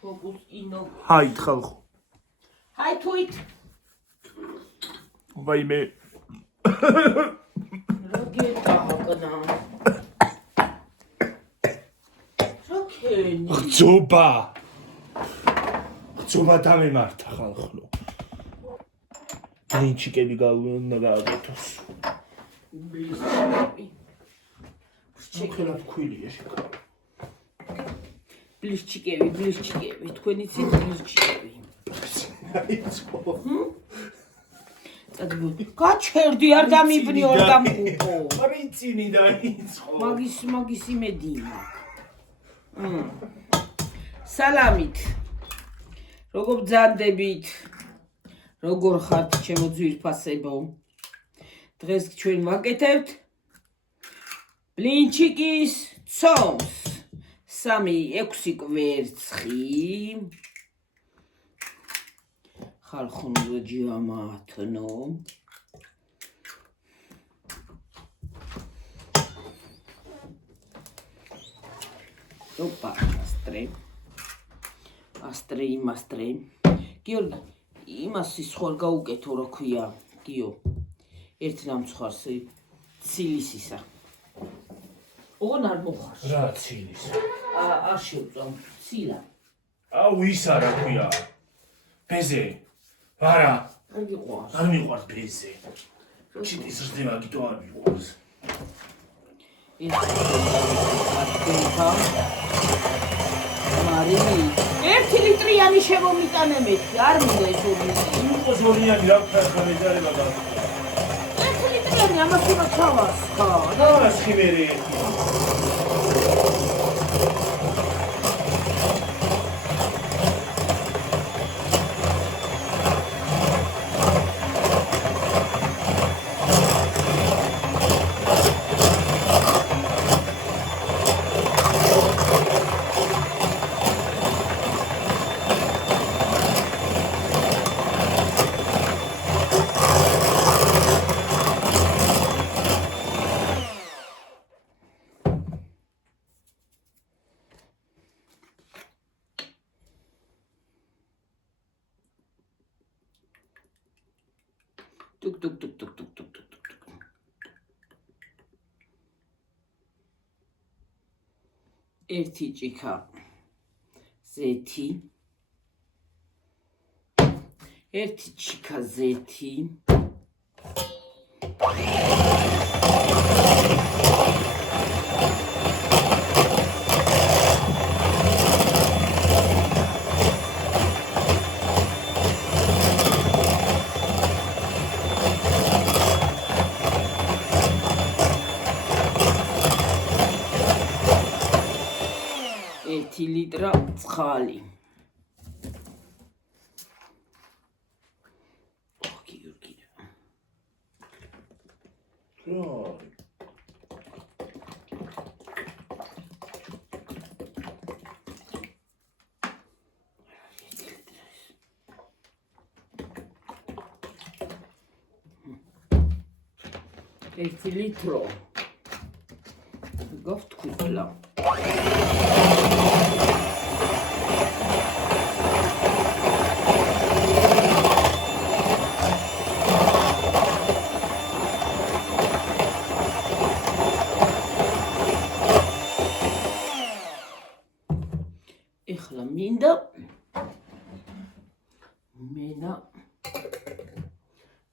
Focus ino. Haid xalqo. Hai tweet. Vaime. Rogeta hakana. Rokeni. Zoba დამემართა ხალხო. Ბლინჩიკები უნდა გააკეთოს. Ჩეკერად ქვილია შეკა. ბლიშჩიკები, თქვენი ცი ბლიშჩიკები. აიწყო. გაჩერდი არ დამიბნი ორ დამყუყო. პრინცინი დაიწყო. მაგის იმედი მაქვს. სალამით. როგორ ბრძანდებით? როგორ ხართ ჩემო ძვირფასებო? დღეს ჩვენ ვაკეთებთ ბლინჩიკის ცომს. 3-6 კვერცხი. ხალხო ჯიამათნო. ოპა, ასტრე. გიორგი, იმას სიცხარ გაუკეთო, რა ქვია, გიო. ერთ ნამცხვარს ცილის. ოღონ არ მოხარს. რა ცილის? არ შევწამ, ცილა. აუ ის არა ქვია. ბეზე. არა. არ გიყვარს. არ მიყვარს ბეზე. ჩიტის ზრდება გიტო არ მიყვარს. ერთი ლიტრიანი შემომიტანებთ, არ მინდა ეს ორი. იმყოს ორიანი რა ხარ ეძარება და. ერთი ლიტრიანი ამას უნდა ჩავას ხა. რა სხივერი. Тук. ერთი ჭიქა ზეთი. ერთი ჭიქა ზეთი. ლიტრა წყალი. გიორგი. ერთი ლიტრო. გავთქვილა. ეხლა მინდა მენა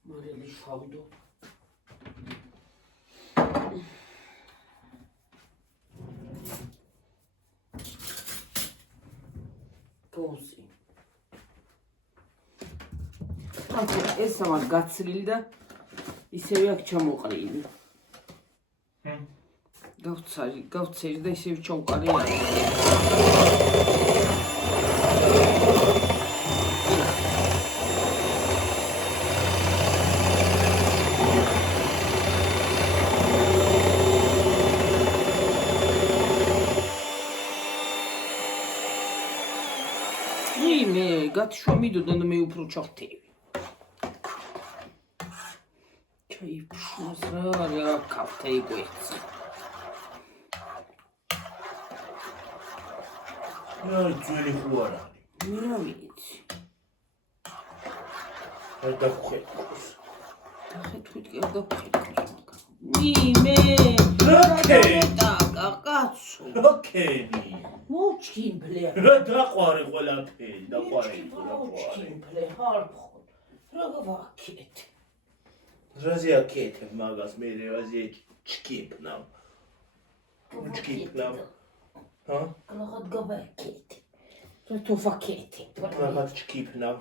მორელი შავდო. გოუსი. ეს ამას გაცლილი და ისევე აქ ჩამოყრილი. გავცერი და ისევ ჩავყარი. მე გათშვამიდო და მე უფრო ჩავთევი. ჩაიფშოს რა კაფე იყვეცი. აი ძველი ხო არ არის. რა ვიცი. არ დაგხვეყოს. დახედვით კი არ დაგხვეყოს. მე და კაცო. როკენი. მოჩქიმფლე. რა დაყვარე ყველაფერი, დაყვარე. მოჩქიმფლე, არ ხო. რა გავაკეთე? რაზე აკეთებ მაგას მე რაზე ჩკიპნავ. ჩკიპნავ. ჰა? რაღაც გავაკეთე. რა თუ ვაკეთე? რაღაც ჩკიპნავ.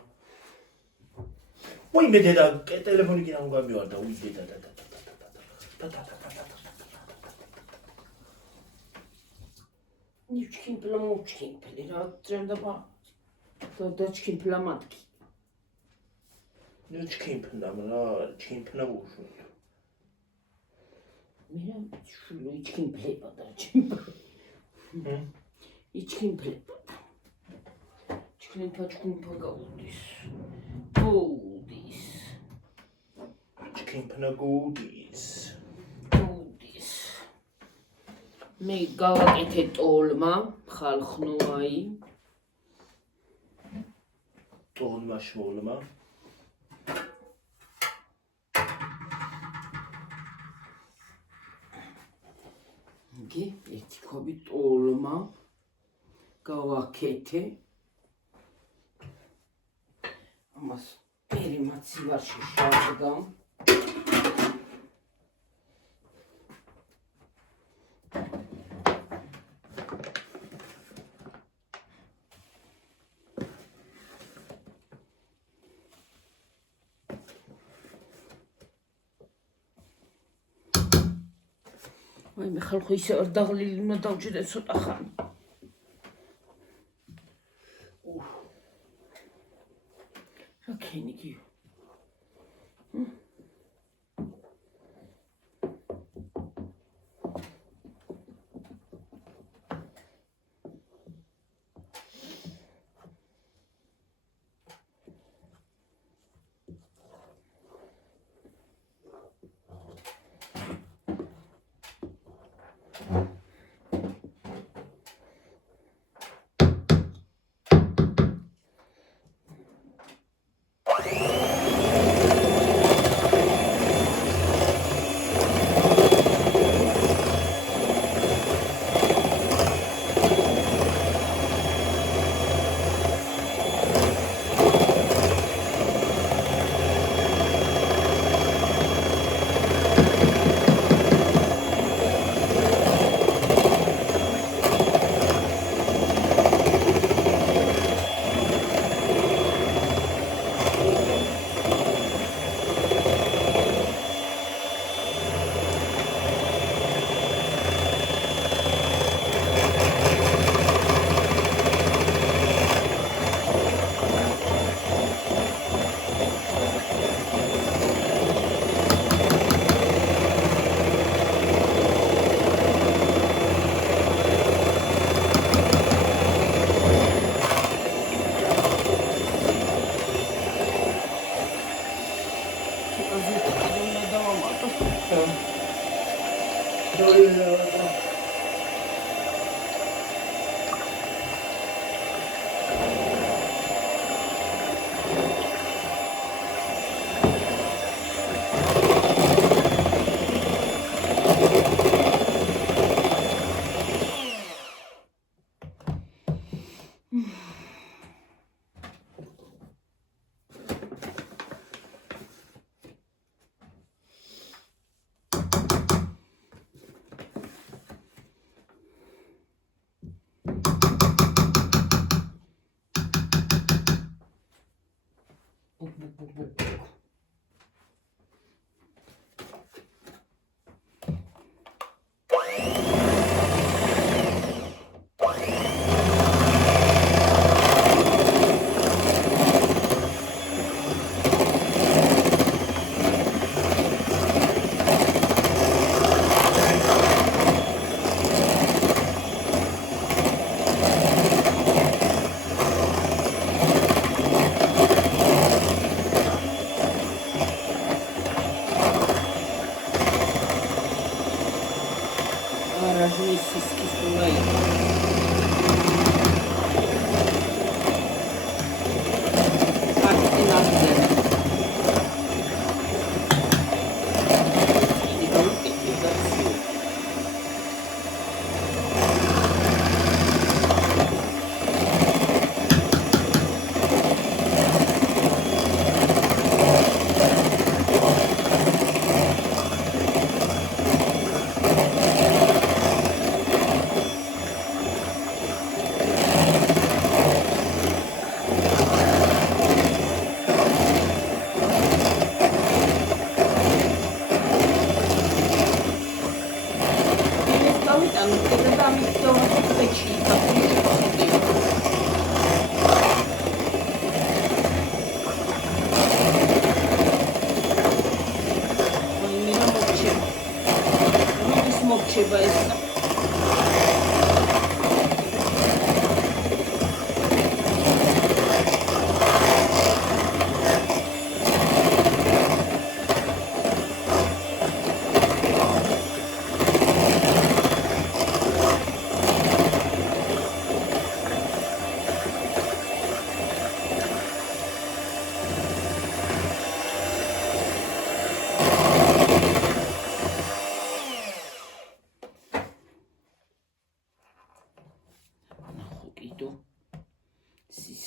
ვაი მე დედა ტელეფონი კი არ გამივარდა, უი დედა და. ნიჩქიმფლა მოჩქიმფლე, რა წერდა და ჩქიმფლა მათი. ნუ ჩკიპნავ რა, ჩკიპნავ უშო. მე შულო იჩქიმფლება და ჩიმფლე. იჩქიმფლება. ჩქიმფა გაუდის. გუდის. ჩკიპნა გუდის. გუდის. მე გავაკეთე ტოლმა, ხალხნოაი. ტოლმა შოლმა. გი, ერთი ქვაბი ტოლმა გავაკეთე. ამას პერიმაცი ვარ შეშავდა. აი მე ხალხო ისე არ დაღლილი უნდა დავჭირე ცოტა ხანი. რა ქენი გიო?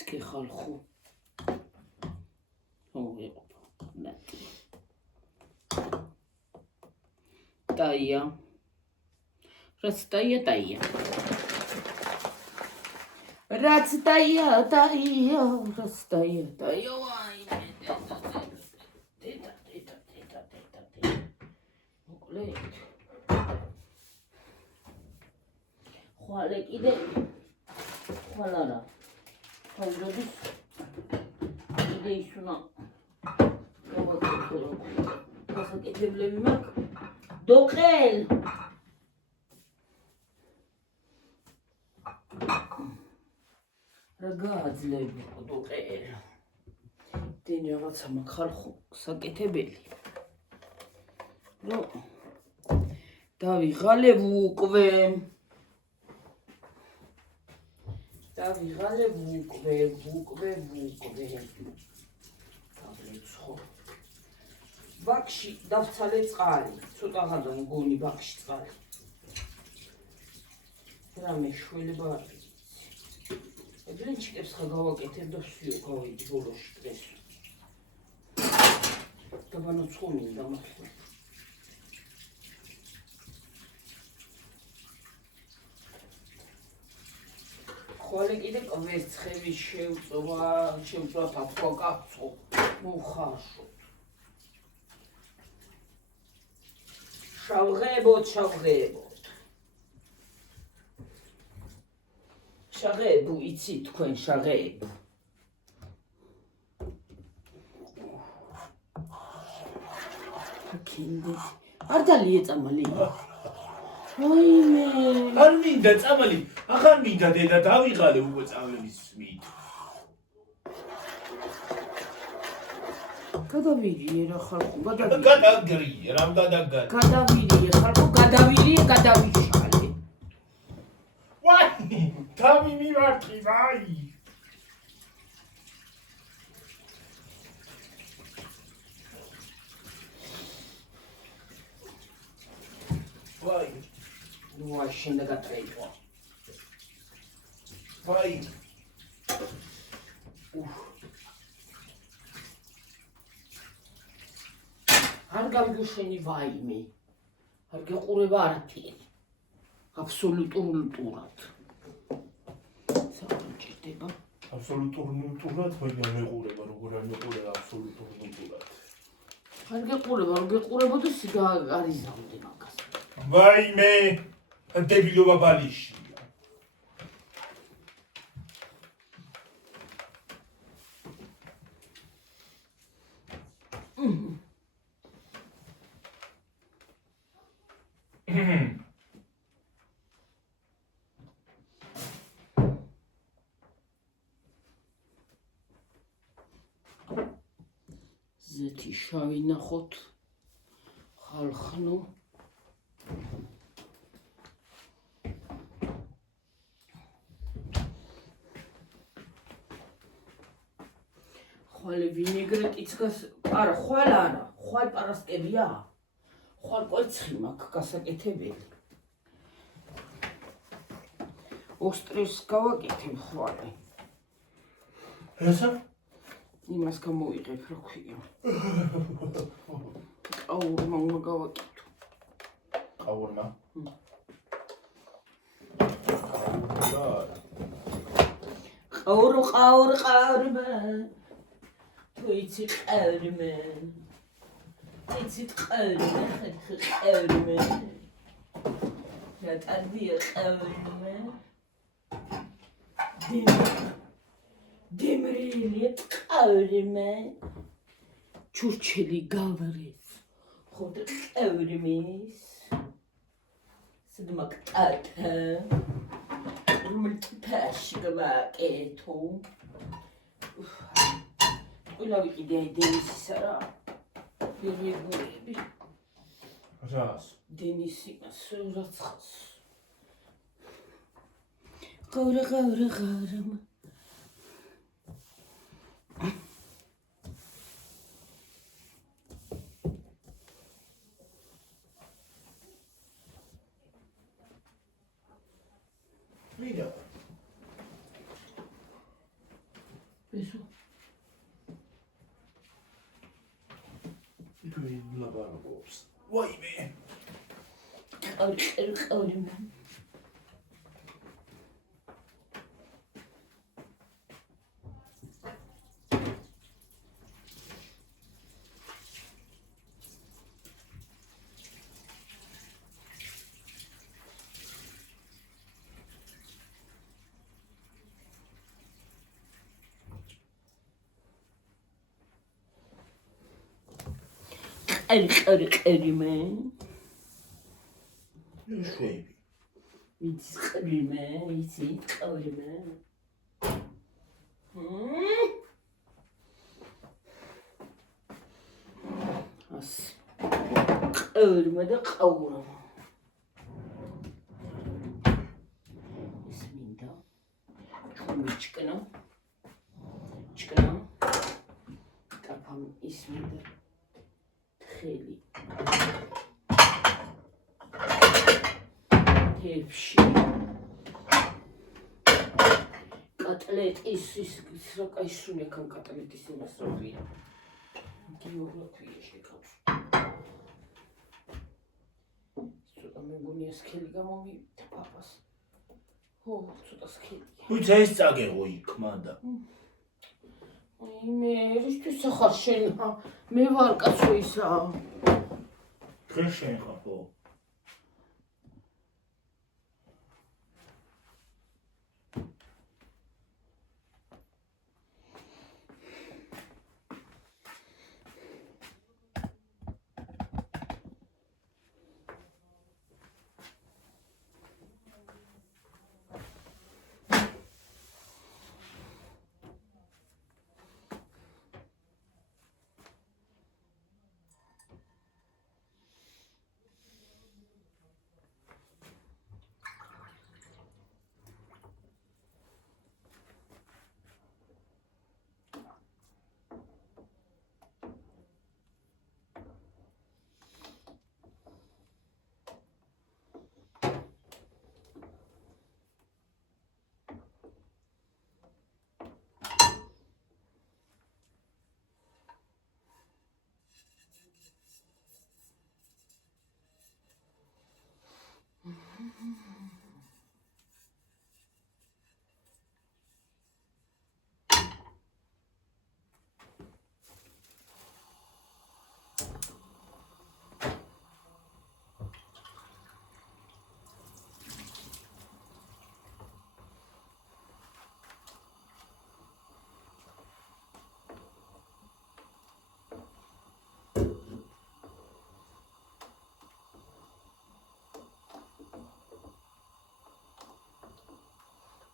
მეთქე ხალხო. მოვიყოფა. ნატი. დაია. რაც დაია. რაც დაია. რაც დაია. მოკლედ. ხვალე კიდე. ხვალ არა. ხვალდების კიდე ის უნდა გავაკეთო. გასაკეთებლები მაქვს. დოყელ. რა გააძლევი დოყელ. დენ რაღაცა მაქვს ხალხო საკეთებელი. რო დავიღალებ უკვე. დავიწყო. ბაქში დავცალე წყალი. ცოტაღადა მგონი ბაქში წყალი. რამე შველება არ ვიცი. ბრინჩიკებს ხა გავაკეთებ და ვსიო გავიდი ბოლოში დღეს. დავანოცხომინდა მართლა. ხვალე კიდე კვერცხები შევწვა თათქვა კაცო მოხარშოთ. შავღებოთ. შაღებუ იცი თქვენ შაღებუ. კინდეს არ დალიე წამალი. ვაიმე. არ მინდა წამალი, აღარ მინდა დედა დავიღალე უკვე წამების მით. გადავირიე რა ხალხო, გადაგრიე, რამ გადაგარი. გადავირიე ხალხო, გადავიშალე. ვაი, თავი მივარტყი, ვაი. ვაი. ნუ შენ და გატრეიტო. ვაი. არ გამგუშენი ვაიმე. არ გეყურება არაფერი. აბსოლუტურად. საჭირდება. აბსოლუტურად ვეღარ მეყურება, როგორ არ მეყურება აბსოლუტურად. არ გეყურება და სიგა არის ზავდე მაგას. ვაიმე, დებილობა ბალიშია. ზეთი შავი ნახოთ. ხალხნო. ხვალე ვინეგრეტიც არა, ხვალ არა, ხვალ პარასკევია. ხვალ კვერცხი მაქვს გასაკეთებელი. ოსტრევს გავაკეთებ ხვალე. რასა? იმას გამოვიღებ, რა ქვია. ყაურმა უნდა გავაკეთო. ყაურმა? ყაურმა. თუ იცი ყაურმა. იცი ყაურმა. ნატალია ყაურმა. დემრილი ყაურმა. ჩურჩელი გავრეს. ხოდ ყაურმის. სდმაკტა. რომელიც ფაში გავაკეთო. ყველა ვიყიდე აი დენისისა რა. ვიღებები. რას? დენისი რაცხას. ღაურა. ესო თუ ლაბარაკობს. ვაიმე. ყავრი ყერი მე შვეიბი. იცი ყრი მე იცი ყავრი მე ას ყერი მე და ყაურა ის მინდა ჩუმი ჩკნა კაფამ ის მინდა ხელი თებში კატლეტის ის რა კაი სუნია კან კატლეტის იმას რა ვია გიორგ ვია შეკავს ცოტა მეგონია სქელი გამომივიდა პაპას ო ცოტა სქელია ვიც ეს წაგეღო იქ მანდა მე ერისთვის ახარ შენ მე ვარ კაცო ისა დღეს შენ ხარ ხო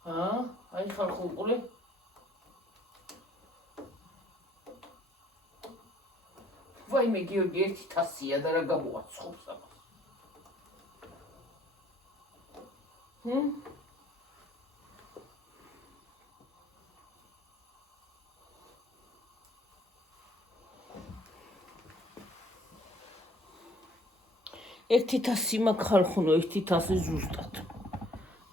აი ხარ ხულყული ვაიმე გიორგი ერთი თასია და რა გამოაცხობს ამას ერთი თასი მაქვს ხალხუნო ერთი თასი ზუსტად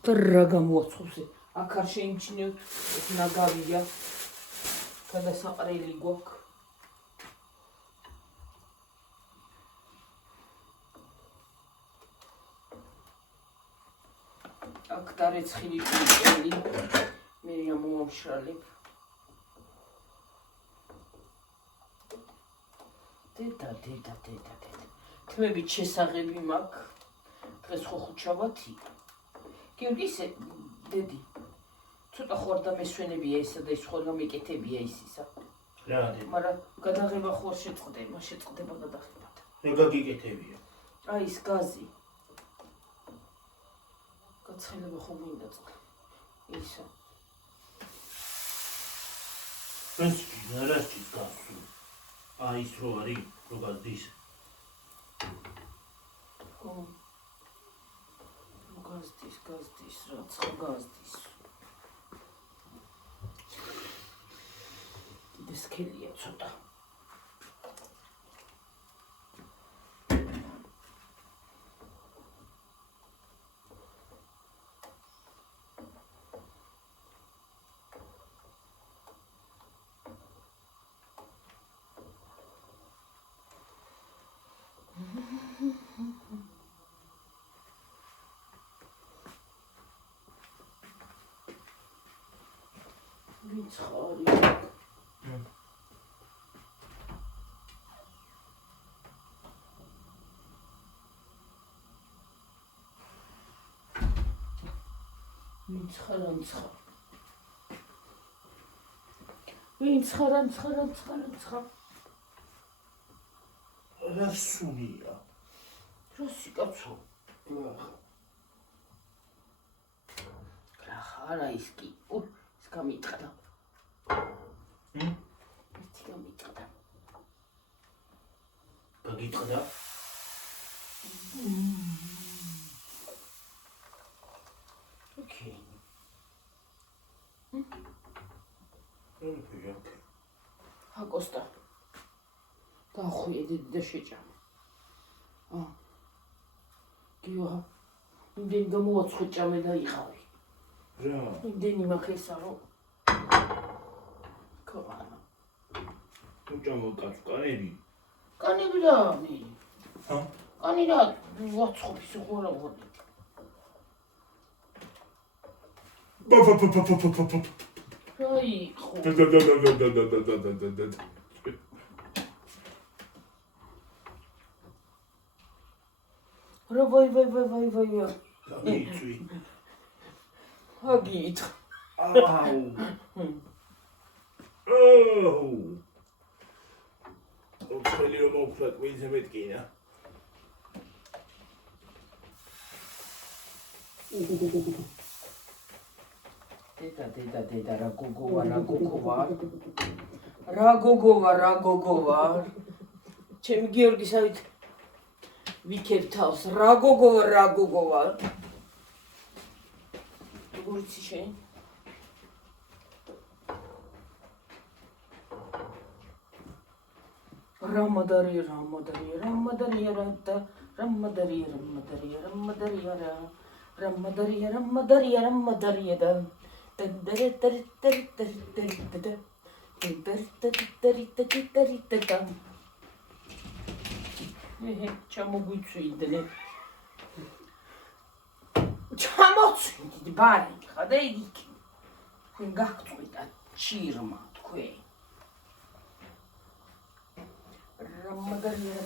და რა გამოაცხობს აქ არ შეიმჩნევთ ეს ნაგავია გადასაყრელი გვაქვს აქ დარეცხილი ჭიჭელი მე ამომშრალებ დედა თმებით შესაღები მაქვს დღეს ხო ხუთშაბათი გიორგი ისე დედი ცოტა ხوار და მესვენებია ესა და ის ხوار გამეკეთებია ისისა რა დედი მაგრამ გადაღება ხوار შეწყდება გადაღებად რა გაგიკეთებია აი ის გაზი გაცხელება ხომ მინდა წყდა ისა ეს ჯარასჭის გასულ აი ის რო არის რო გაზდის ხო გაზდის რაც გაზდის დისკელია ცოტა ვინც ხარი? ვინც ხარ? რა სუნია? რასი კაცო? რა ხარა ის კი? ის გამიტყდა. ერთი გამიტყდა. გაგიტყდა? ოკეი. აკოსტა. დახვიე და შეჭამ. გიოღა. იმდენი გამოაცხოჭამე და იყავი. რა? იმდენი მახესა რომ ქოვანა. უჭამო კაცო კანები? კანები რა მე? კანი რა ვაცხობი ხორა ვორდი. რა იყო? რა ვაი. გამიწვი. აგით. ოქელი რომ მოვხლათ მილზე მეტკინა. დედა რა გოგოვა. ჩემი გიორგისავით ვიქებ თავს. რა გოგოვა. როგორიცი შენ? რამადარია და ჩამოგვიცვიდნენ. ჩამოწვიდით ბარი ხა და იქ. თქვენ გაგწვიდა ჩირმა თქვენ. რამადარია.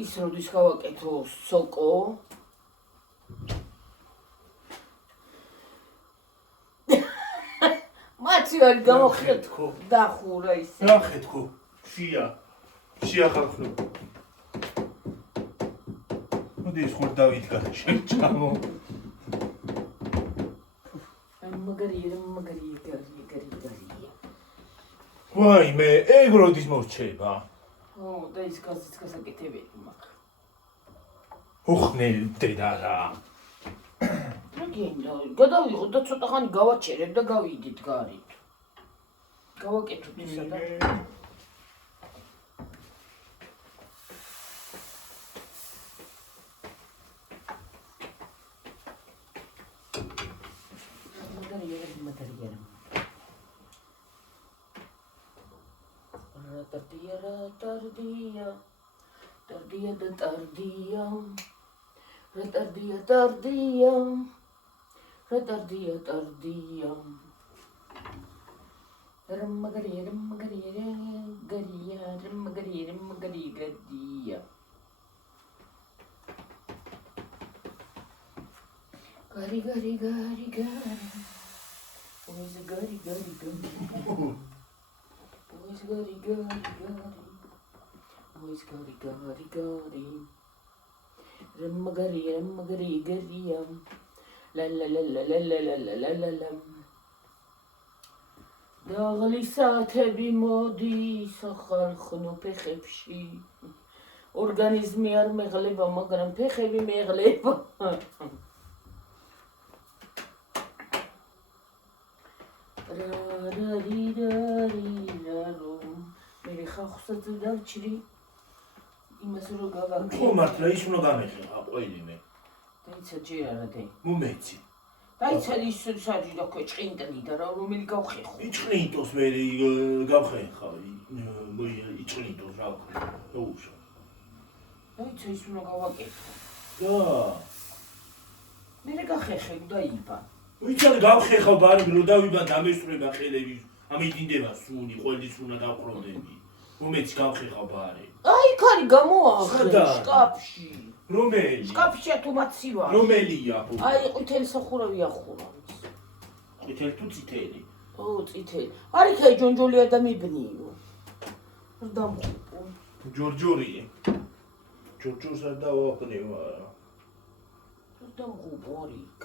ის როდის გავაკეთო სოკო? მათი არ გამოხეთქო დახურა ის. რა ხეთქო? შია ხალხო. მოდი ეს ხორ დავიდგა შეჭამო. მაგარია. ვაი მე ეგ როდის მორჩება? და ის გაზიც გასაკეთებელი მაქვს. უხნელ დედა რა. რა გინდა? გადავიღო და ცოტა ხანი გავაჩერებ და გავიდით გარეთ. გავაკეთოთ ისა და Tardia. Gari. Always gari. Always gari. Ramagari. La. Dagli satebi modi sakhalkhnu pekhebshi. Organizmi ar megleba, მაგრამ ფეხები მეღლება. მე ხახსაც დავჭრი იმას რო გავაკეთე. მართლა ის უნდა გამეხება ყველინე. დაიცა ჯერ არა და მომეცი. დაიცადი ის საჯი და ქვეჭყინტნი და რომელი გავხეხო. იჭყინტოს მე გავხეხა. იჭყინტოს რა ვქნა. დაუშვა. დაიცა ის უნდა გავაკეთო. და მე გახეხე დაიბა. ვიცი გავხეხავ ბარები რომ დავიბან დამესწრება ხელები. ამიდინდება სუნი, ყველის უნდა დავყროდები. რომეც გავხეხავ ბარი. აი ქარი გამოახრე შკაფში. რომელი? შკაფშია თუ მაცივარ. რომელია? აი ყვითელი სახურავი ახურა. ყვითელი თუ წითელი? ო წითელი. არიქაი ჯონჯოლია და მიბნიო. დამხუპო. ჯორჯორია. ჯორჯორს არ დავაყნევ არა. დამხუპო არიქ.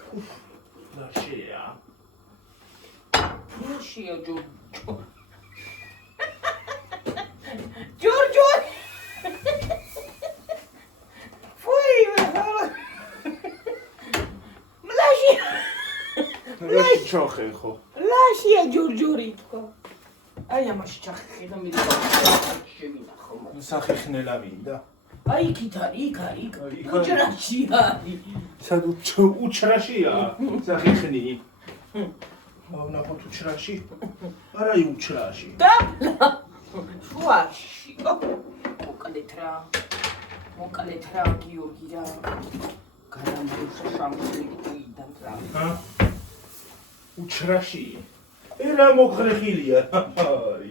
ნაშია. ნაშია ჯორჯო. ჯორჯო. რაში ჩახეხო? ლაშია ჯორჯორი თქო. აი ამაში ჩახეხე და მე შევინახო. სახეხნელა მინდა. აი იქით არის, იქ არის, იქ. უჭრაში არის. სად უჭრაშია? სახეხნი. ავნახოთ უჭრაში? არა უჭრაში. და შუაში. მოკლეთ რა გიორგი რა. გადამოშა შამსლი და რა. უჭრაში. ერა მოხრეხილია. აი.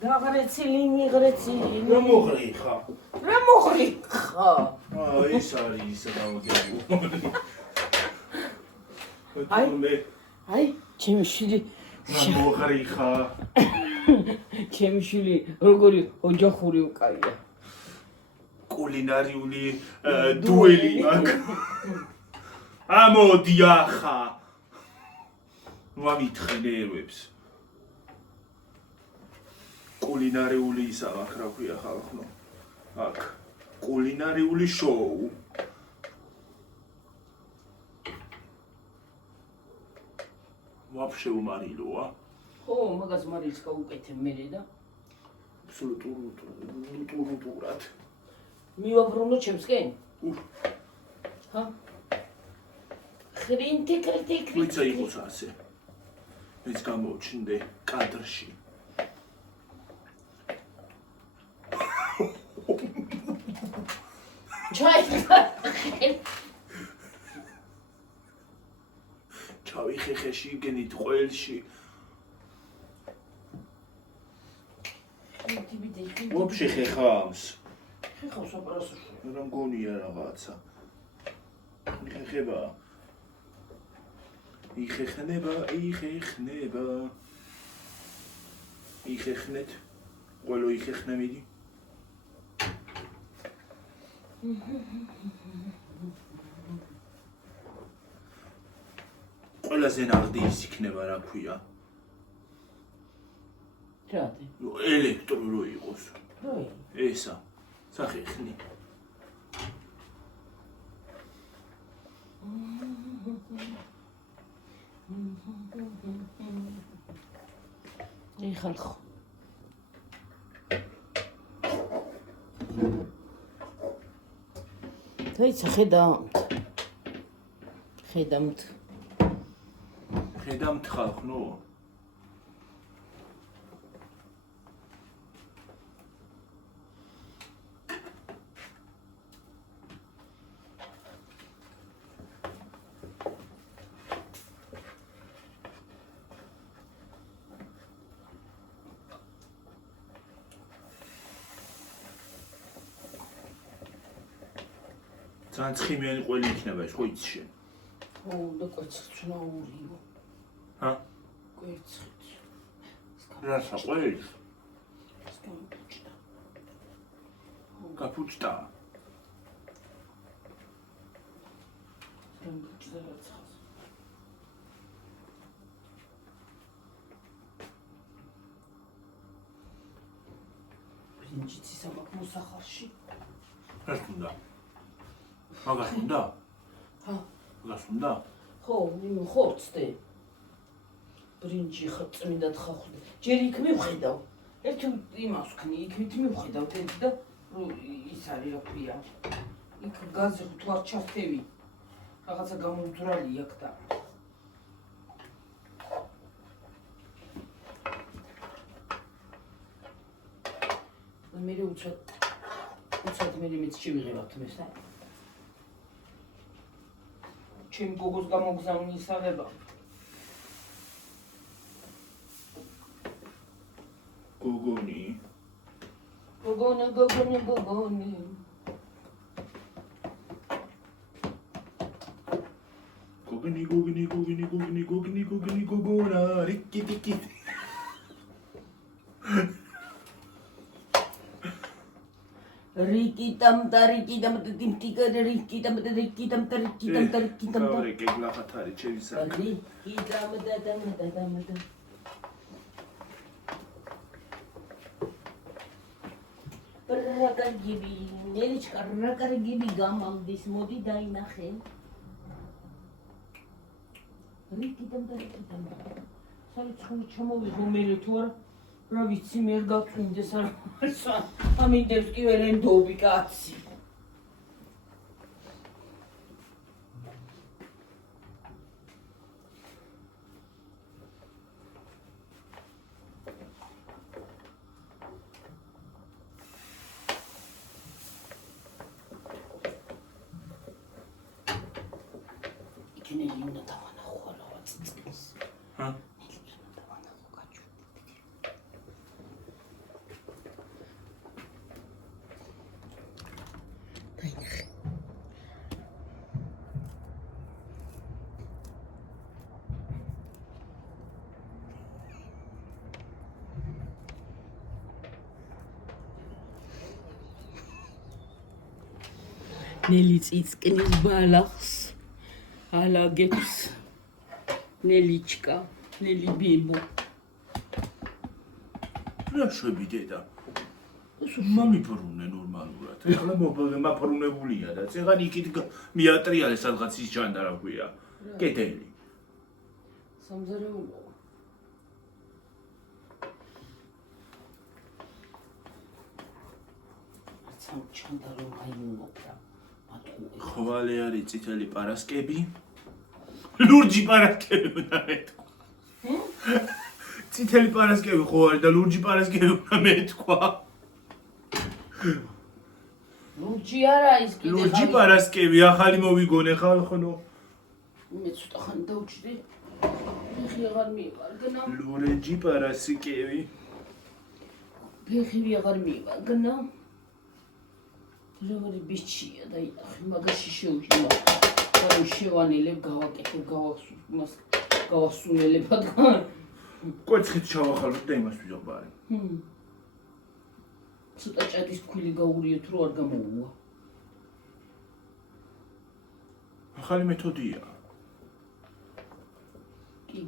დაღრეცილი მიღრეცილი. რა მოხრეხა? რა მოხრეხა? ეს არის ისა დავგებო. აი, ჩემი შვილი. რა მოხრეხა? ჩემი შვილი როგორი ოჯახური უკავია. კულინარიული დუელი აქვს. ამოდი ახლა. ვამითხნევებს. კულინარიული ისა აქვს რა ქვია ხალხო. აქ კულინარიული შოუ. ვაფშე უმარილოა. ხო, მაგას მარილს გავუკეთე მე და აბსოლუტურად. მივაბრუნო ჩემსკენ? ჰა? ხრინტი კრიტიკი. ვიცა იყოს ასე. მეც გამოვჩნდე კადრში. ჩავიხეხეში გენით ყველში. ვაფშე ხეხავს. ხეხავს ოპერაციაში. რა მგონია რაღაცა. იხეხება. იხეხნება. იხეხნეთ. ყველო იხეხნა მიდი. ყველაზე ნაღდი ის იქნება რა ქვია. რატი? ელექტრო რო იყოს. როი? ესა. სახეხნი. ეხალხო. დაიცა ხედავთ. ხედავთ ხალხო. ძალიან ცხიმიანი ყველი იქნება ეს, ხო იცი შენ? ო, და კვეცხცნაურიო. ჰა? კვეცხიც. რასა ყველს? სკამპუჭდა. კაპუჭტა. სკამპუჭდა რაცხას. პრინჩიცი სამაკ მოსახალში. რას უნდა? მაგას უნდა? ჰა? მაგას უნდა? ხო, ხო, ვწდე. ბრინჯი წმინდად ხახვდი. ჯერ იქ მივხედავ. ერთი იმას ვქნი, იქით მივხედავ თეთრ და ის არის რა ქვია. იქ გაზი თუ არ ჩართევი. რაღაცა გამომძვრალი აქ და მე უცად მე მეც შევიღებათ მესა ჩემ გოგოს გამოგზავნი ისაღება გოგონი გოგონი გოგონა რიკი ტიკი რიკიტამ გეგლახათარი ჩემი საქმე რა კარგები ნელიჩკა რა კარგები გამამდის მოდი დაინახე რიკიტამ საერთოდ ჩამოვიღო მე თუ არა რა ვიცი მე არ გაწვინდეს არა ამინდებს კი ვერ ენდობი კაცი იქნები უნდა დავანახო რა წიწკის ჰა ნელი წიწკნის ბალახს ალაგებს ნელიჩკა ნელი ბიბო რა შვებიდედა მამიფრუნე ნორმალურად ეხლა მაფრუნებულია და წეგან იქით მიატრიალე სადღაც ის ჯანდა რა ქვია კედელი სამზარეულო სამ ჩანდა რომ აიმუნოტრა ხვალი არის წითელი პარასკები ლურჯი პარასკები უნდა მეთქვა წითელი პარასკები ხო არის და ლურჯი პარასკები უნდა მეთქვა ლურჯი არა ის კიდე ლურჯი პარასკები ახალი მოვიგონე ხალხო მე ცოტა ხანი დავჭდი ფეხი აღარ მივარგნა ლურჯი პარასკები ფეხი აღარ მივარგნა როგორი ბიჭია და მაგაში შეუჭმა რომ შევანელებ გავაკეთებ გავასუნელებად კვეცხით ჩავახალოთ და იმას ვიძობარი ცოტა ჭადის თქვილი გაურიოთ რომ არ გამოუვა ახალი მეთოდია კი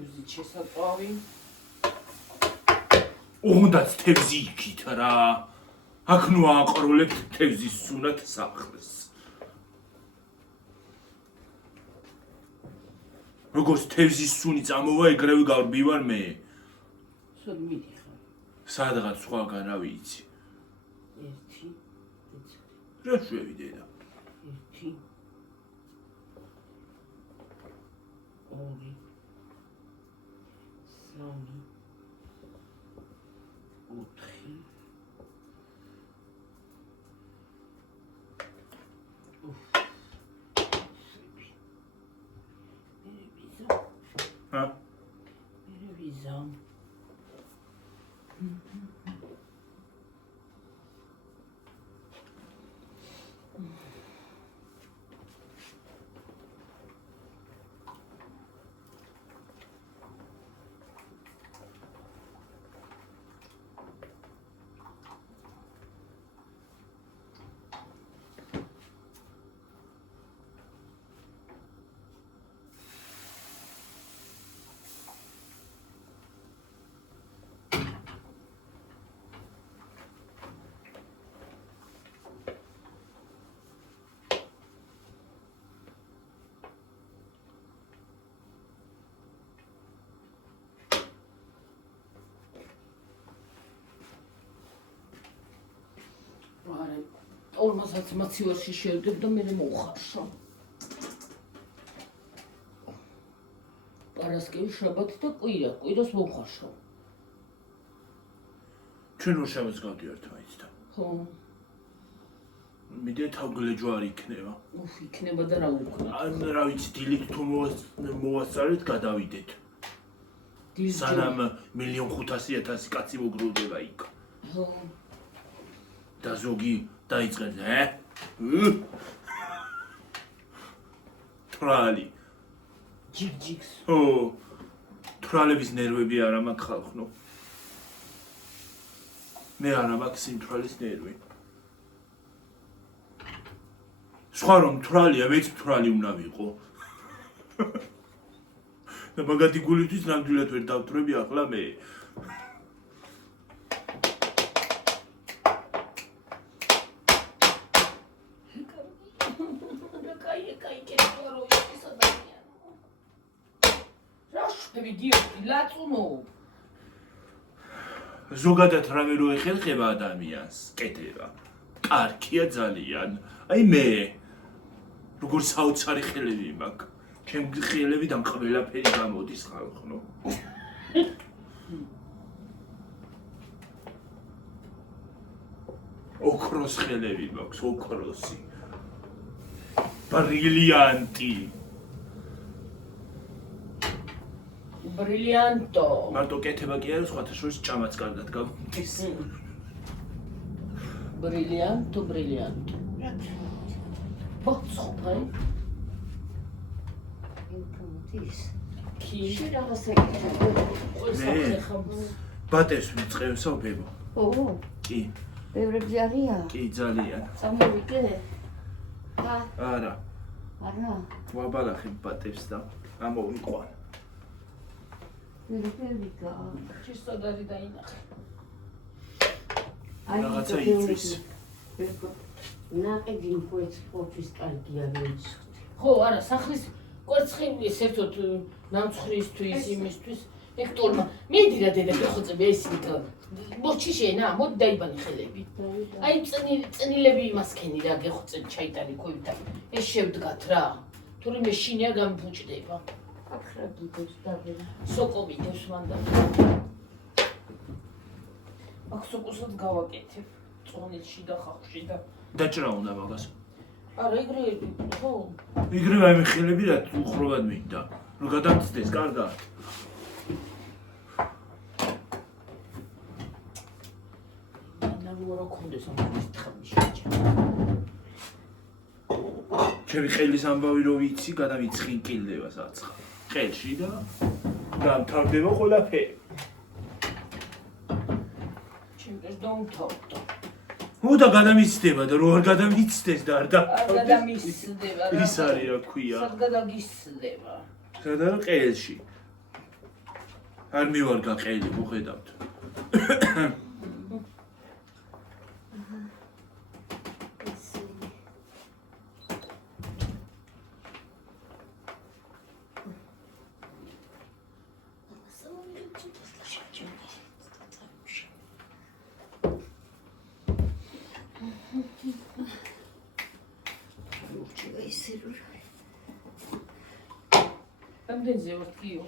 თევზი შესაყვავი უნდაც თევზი იქით რა აქ ნუ აყროლებთ თევზის სუნათ სახლს როგორც თევზის სუნი წამოვა ეგრევე გავბივარ მე სულ მიდიხარ სადღაც სხვაგან რა ვიცი ერთი რა შევიდედა ერთი ორი სამი ოთხი ჰა მე ვიზამ ფორმასაც მაცივარში შევდებ და მე მოუხარშო. პარასკევი, შაბათი და კვირა. კვირას მოუხარშო. ჩვენ რო შევსგავდიართ მაინც და. ხო. მიდე თავგლეჯო არ იქნება. უფ, იქნება და რა უკნა. ან რა ვიცი, დილით თუ მოვასწარეთ, გადავიდეთ. სანამ 1,500,000 კაცი მოგროვდება იქ. ხო. და ზოგი დაიწყებს, თრალი. ჯიგჯიგს. ო, თრალების ნერვები არა მაქვს ხალხნო. მე არა მაქვს სიმთვრალის ნერვი. სხვა რომ თრალია, მეც თრალი უნდა ვიყო. და მაგათი გულისთვის ნამდვილად ვერ დავთვრები ახლა მე. ზოგადად რამე რო ეხერხება ადამიანს, კეთება. კარგია ძალიან. აი მე როგორ საოცარი ხელები მაქვს. ჩემი ხელებიდან ყველაფერი გამოდის ხალხო. ოქროს ხელები მაქვს, ოქროსი. ბრილიანტი. ბრილიანტო. მარტო კეთება კი არა, სხვათა შორის ჭამაც კარგად გამოდის. ბრილიანტო, ბრილიანტო. ბოცხოი. კი. ბატეს ვიწყევსო ბებო. ო, კი. ბევრები არიან? კი, ძალიან. წამოვიდე? არა. არა. ვაბალახებ ბატებს და ამოვიყვან. ვერა. ჩისტად არის დაინახე. რაღაცა იწვის. ნაყიდი კვერცხის კარგია ვიცი. ხო, არა, სახლის კვერცხი საერთოდ ნამცხრისთვის, იმისთვის, ექტორმა. მედი რა დედა გეხოცები ეს იქა. მოჩი შენა, მოდი დაიბანი ხელები. აი წნილები იმასქენი რა გეხოცები ჩაიტანი ქოითა. ეს შევდგათ რა. თურმე შინია გამფუჭდება. აქ რა გიგებს დაგერა. სოკო მიდევს მანდა. აქ სოკოსაც გავაკეთებ. წონილში და ხახში და დაჭრა უნდა მაგას. არა, ეგრე ხო. იგრევე აი ხელები რა უხრობად მინდა. რომ გადამწდეს კარგად. რა კონდეს ამის თხამში. ჩემი ხელის ამბავი რო ვიცი, გადამიცხინკილდება საცხა. ხელში და დამთავრდება ყველაფერი. ჩემს დაუმთავრდა. და გადამიცდება და რო არ გადამიცდეს და არ და არ გადამიცდება რა. ის არის რა ქვია. სად გადაგიცდება. სადა ყელში. არ მივარგა ყელი, მოხედავთ. რამდენზე ვარ კიო?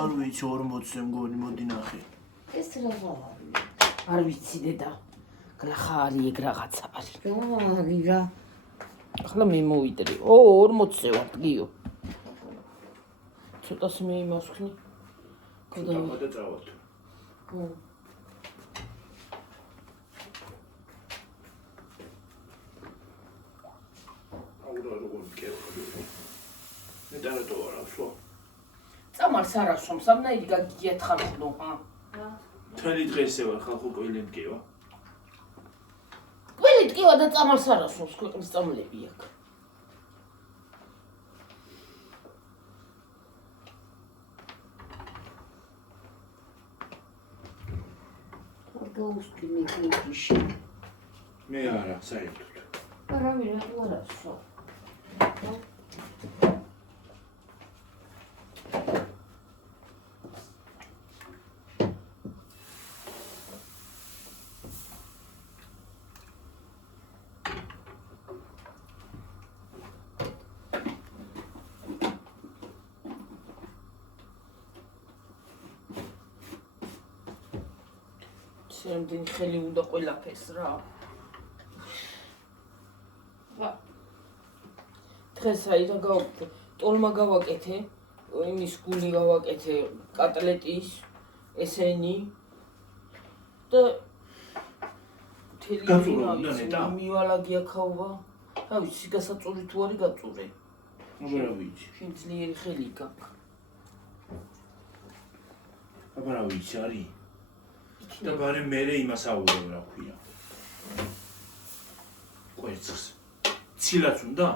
არ ვიცი 40-ზე მგონი მოდი ნახე. ეს რა არის? არ ვიცი დედა. გლახა არის ეგ რაღაცა არის. რა რა. ახლა მე მოვიდრე. 40-ზე ვარ კიო. ცოტას მე იმას ხნი. და წავალთ. ხო. წამალს არ ასვამს, ამნაირი გაგიგიათ ხალხო, რა? მთელი დღესე ვარ ხალხო კვილემკევა. ყველი ტკივა და წამალს არ ასვამს, ქვეყნის წამლები აქ. გაუსკინე გიში. მე არა, საერთოდ. არავინ არ ასო. რამდენი ხელი უნდა ყველაფერს რა. დღეს აი რა გავაკეთე, ტოლმა გავაკეთე, იმის გული გავაკეთე, კატლეტის, ესენი და გაწურა უნდა ნეტა? მივალაგია ქაობა. რა ვიცი, გასაწური თუ არის გაწურე. აბა რა ვიცი. შენ ძლიერი ხელი გაქვს. აბა რა ვიცი არის. და ბარე მერე იმას აუღებ რა ქვია. ყვერცხს. ცილაც უნდა?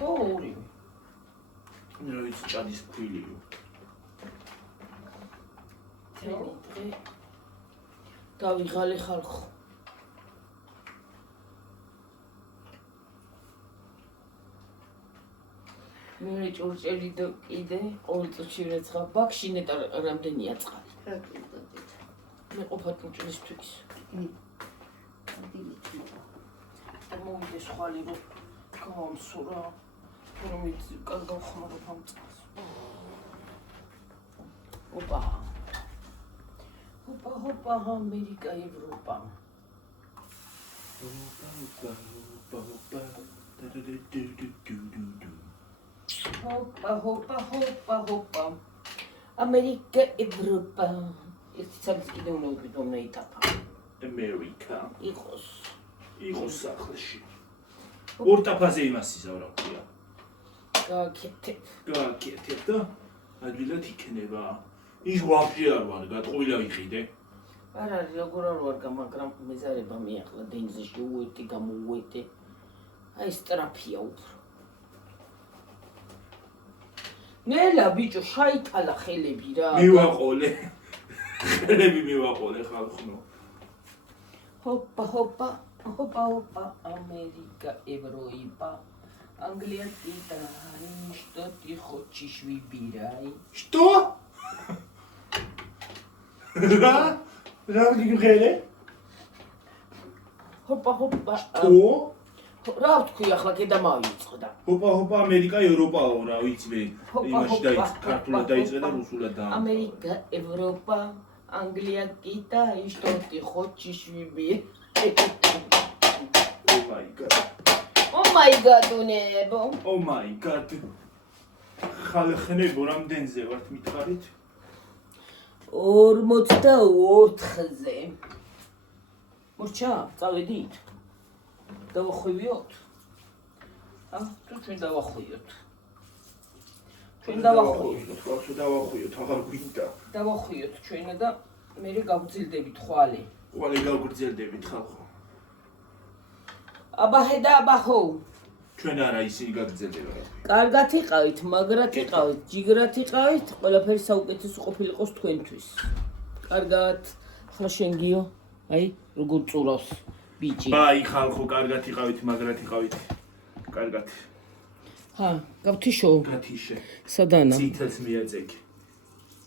ო, ორივე. რა ვიცი ჭადის ფქვილიო. თელი დღე გავიღალე ხალხო. მე ჭურჭელი და კიდე ყოველ წუთში ვეცხა ბაქში ნეტა რამდენია წყალი. რა კიდეთ. მე ყოფათ მჭრისთვის. ადილით. და მოვიდეს ხალი რომ გავამსურა. რომ ვიცი გავხმარებ ამ წყალს. ოპა. ოპა, ამერიკა, ევროპა. ოპა. ამერიკა, ევროპა. ეს ცალკე კიდე უნდა ვიყიდო იტაფა. ამერიკა. იყოს. იყოს სახლში. ორ ტაფაზე იმას იზავ რა ქვია. გააკეთებ. გააკეთებ და ადვილად იქნება. ის ვაფშე არ ვარ, გატყუილა ვიყიდე. არ არის როგორ არ ვარ, მაგრამ მეზარება მეახლა დინგზე შევუეტი, გამოუეტე. აი სტრაფია უფრო. ნელა ბიჭო, შაიტალა ხელები რა. მივაყოლე. ხელები მივაყოლე ხალხო. ოპა, ამერიკა, ევროპა. Англия, Италия, что ты хочешь, выбирай. Что? Რა? რა გიგრელე? Hoppa. Что? რა ვთქვი ახლა კიდე მოვიწყდა. Hoppa, ამერიკა, ევროპაო რა ვიცი მე. იმაში დაიწყე, ქართულად დაიწყე და რუსულად დაამთავრა. Америка, Европа, Англия, Китай, что ты хочешь, выбирай. Oh my god, უნებო. Oh my god. ხალხნებო რამდენზე ვართ მითხარით? 44-ზე. მორჩა, წავედით. დავახვევიოთ. თუ ჩვენ დავახვიოთ. ჩვენ დავახვიოთ. ხალხო დავახვიოთ, აღარ გვინდა. დავახვიოთ ჩვენა და მე გავგრძელდებით ხვალე. ხვალე გავგრძელდებით ხალხო. აბაჰო. ჩვენ არა ისინი გაგრძელდება რა. კარგად იყავით, მაგრად იყავით, ჯიგრად იყავით, ყველაფერი საუკეთესო ყოფილიყოს თქვენთვის. კარგად. ახლა შენ გიო, აი, როგორ წურავს ბიჭი. ბაი ხალხო, კარგად იყავით, მაგრად იყავით. კარგად. ჰა, გავთიშო. გათიშე. სადანა? ცითელს მიაწეკი.